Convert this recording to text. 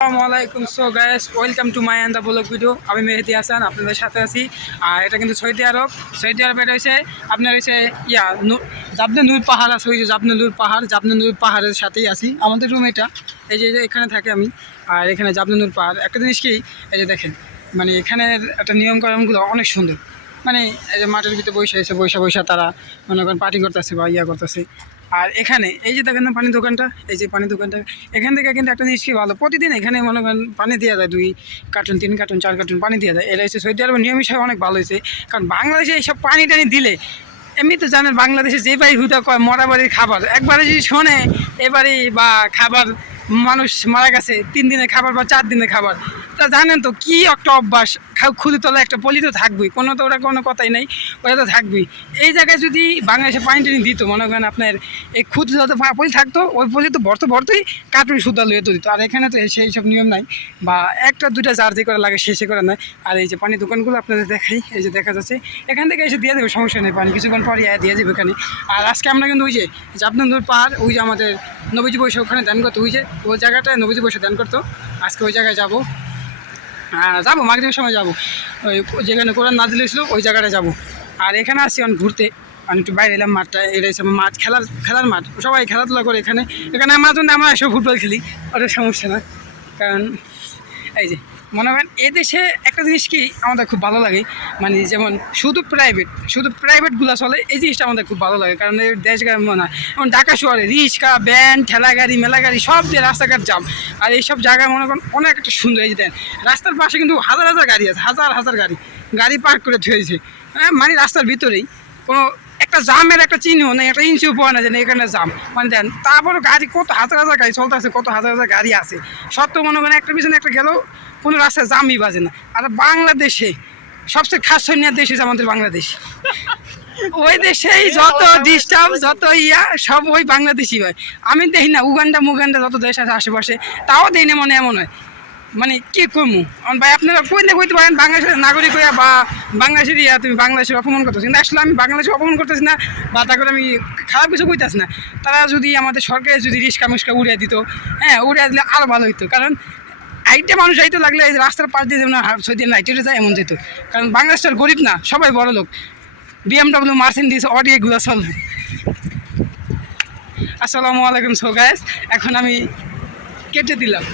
আসসালামু আলাইকুম। So guys welcome to my আন্দা ব্লগ ভিডিও আমি মেহেদি হাসান, আপনাদের সাথে আছি। আর এটা কিন্তু সৌদি আরব। সৌদি আরব, এটা হচ্ছে আপনার হচ্ছে ইয়া জাবনে নূর পাহাড় আছে, ওই যে জাবনে পাহাড়, জাবনে নূর পাহাড়ের সাথেই আছি। আমাদের রুম এটা। এই যে এখানে থাকে আমি। আর এখানে জাবনে নূর পাহাড়। একটা জিনিস কি, এই যে দেখেন মানে এখানের একটা নিয়মকানুনগুলো অনেক সুন্দর। মানে এই যে মাঠের ভিতরে বসে এসে বৈশা বৈশা তারা মনে করেন পার্টি করতেছে বা ইয়া করতেছে। আর এখানে, এই যে দেখেন না পানির দোকানটা, এই যে পানির দোকানটা, এখান থেকে কিন্তু একটা জিনিস কি ভালো? প্রতিদিন এখানে মনে করেন পানি দেওয়া যায়, দুই কার্টুন, তিন কার্টুন, চার কার্টুন পানি দেওয়া যায়। এটা হচ্ছে সৌদি আরবের নিয়ম হিসাবে অনেক ভালো হয়েছে। কারণ বাংলাদেশে এইসব পানি টানি দিলে এমনি তো জানেন বাংলাদেশে যে বাড়ি হুদা কয়, মরা বাড়ির খাবার। একবারে যদি শোনে এবারে বা খাবার, মানুষ মারা গেছে, তিন দিনের খাবার বা চার দিনের খাবার তা জানেন তো, কি একটা অভ্যাস? খা- খুদে তলা একটা পলি তো থাকবেই, কোনো তো ওরা কোনো কথাই নেই ওরা তো থাকবেই। এই জায়গায় যদি বাংলাদেশে পানি টানি দিত, মনে করেন আপনার এই খুদ যত পলি থাকতো, ওই পলি তো ভরতে ভরতেই কার্টুন সুদা লুয়ে তো দিত আর এখানে তো সেই সব নিয়ম নাই, বা একটা দুটা দুইটা যে করে লাগে শেষে করে নেয়। আর এই যে পানি দোকানগুলো আপনাদের দেখাই, এই যে দেখা যাচ্ছে, এখান থেকে এসে দিয়ে দেবে, সমস্যা নেই পানি, কিছুক্ষণ পরে দিয়ে দেবে এখানে। আর আজকে আমরা কিন্তু ওই যে জাপনন্দুর পাহাড় ওই যে আমাদের নবীজি বৈশা ওখানে দান করতো, ওই যে, ওই জায়গাটায় নবীজি বৈশা দান করতো। আজকে ওই জায়গায় যাব। হ্যাঁ যাব, মাগরিবের সময় যাব। ওই যেখানে কোরআন না দিলেছিল ওই জায়গাটা যাব। আর এখানে আসছি অনেক ঘুরতে। আমি একটু বাইরে এলাম, মাঠটা, এটা হচ্ছে মাঠ, খেলার খেলার মাঠ। সবাই খেলাধুলা করে এখানে। এখানে আমার জন্য আমরা এসব ফুটবল খেলি, ওটা সমস্যা না। কারণ, এই যে মনে করেন এদেশে একটা জিনিস কি আমাদের খুব ভালো লাগে মানে যেমন শুধু প্রাইভেট শুধু প্রাইভেটগুলো চলে, এই জিনিসটা আমাদের খুব ভালো লাগে, কারণ এই দেশ মনে হয়, যেমন ঢাকা শহরে, রিক্সা ভ্যান ঠেলা গাড়ি, মেলা গাড়ি, সব দিয়ে রাস্তাঘাট জাম আর এইসব জায়গায় মনে করেন অনেক একটা সুন্দর, এই দেন, রাস্তার পাশে কিন্তু হাজার হাজার গাড়ি আছে, হাজার হাজার গাড়ি গাড়ি পার্ক করে থুয়েছে হ্যাঁ মানে রাস্তার ভিতরেই কোনো একটা জামের একটা চিহ্ন নেই, একটা ইঞ্চিও পাওয়া না যে এখানে জাম। মানে দেন তারপরে গাড়ি কত হাজার হাজার গাড়ি চলতেছে কত হাজার হাজার গাড়ি আছে। সত্ত্বেও মনে করেন, একটা পিছনে একটা গেলেও কোনো রাস্তায় জামই বাজে না। আর বাংলাদেশে সবচেয়ে খাস নেওয়ার দেশ হচ্ছে আমাদের বাংলাদেশ। ওই দেশেই যত ডিস্টার্ব যত ইয়া, সব ওই বাংলাদেশি হয়। আমি দেখি না, উগান্ডা, মুগান্ডা যত দেশ আছে আশেপাশে, তাও দেখি না মনে এমন হয়। মানে কি এখন ভাই, আপনারা কইলে কইতে পারেন, বাংলাদেশের নাগরিক হইয়া বা বাংলাদেশের ইয়া, তুমি বাংলাদেশের অপমান করতেছি। কিন্তু আসলে আমি বাংলাদেশের অপমান করতেছি না, বা তা করে আমি খারাপ কিছু কইতেছি না। তারা যদি আমাদের সরকারে যদি রিস্কা মিস্কা উড়িয়ে দিত হ্যাঁ উড়িয়ে দিলে আরও ভালো হইতো। কারণ আইটে মানুষ আইতে লাগলে রাস্তার পাশ দিয়ে যেমন সৌদি আইটে যায়, এমন যেত। কারণ বাংলাদেশের গরিব না, সবাই বড় লোক। বিএমডাব্লিউ মার্সেন্ডিস অডি এগুলো চলবে আসসালামু আলাইকুম সো গাইস এখন আমি কেটে দিলাম।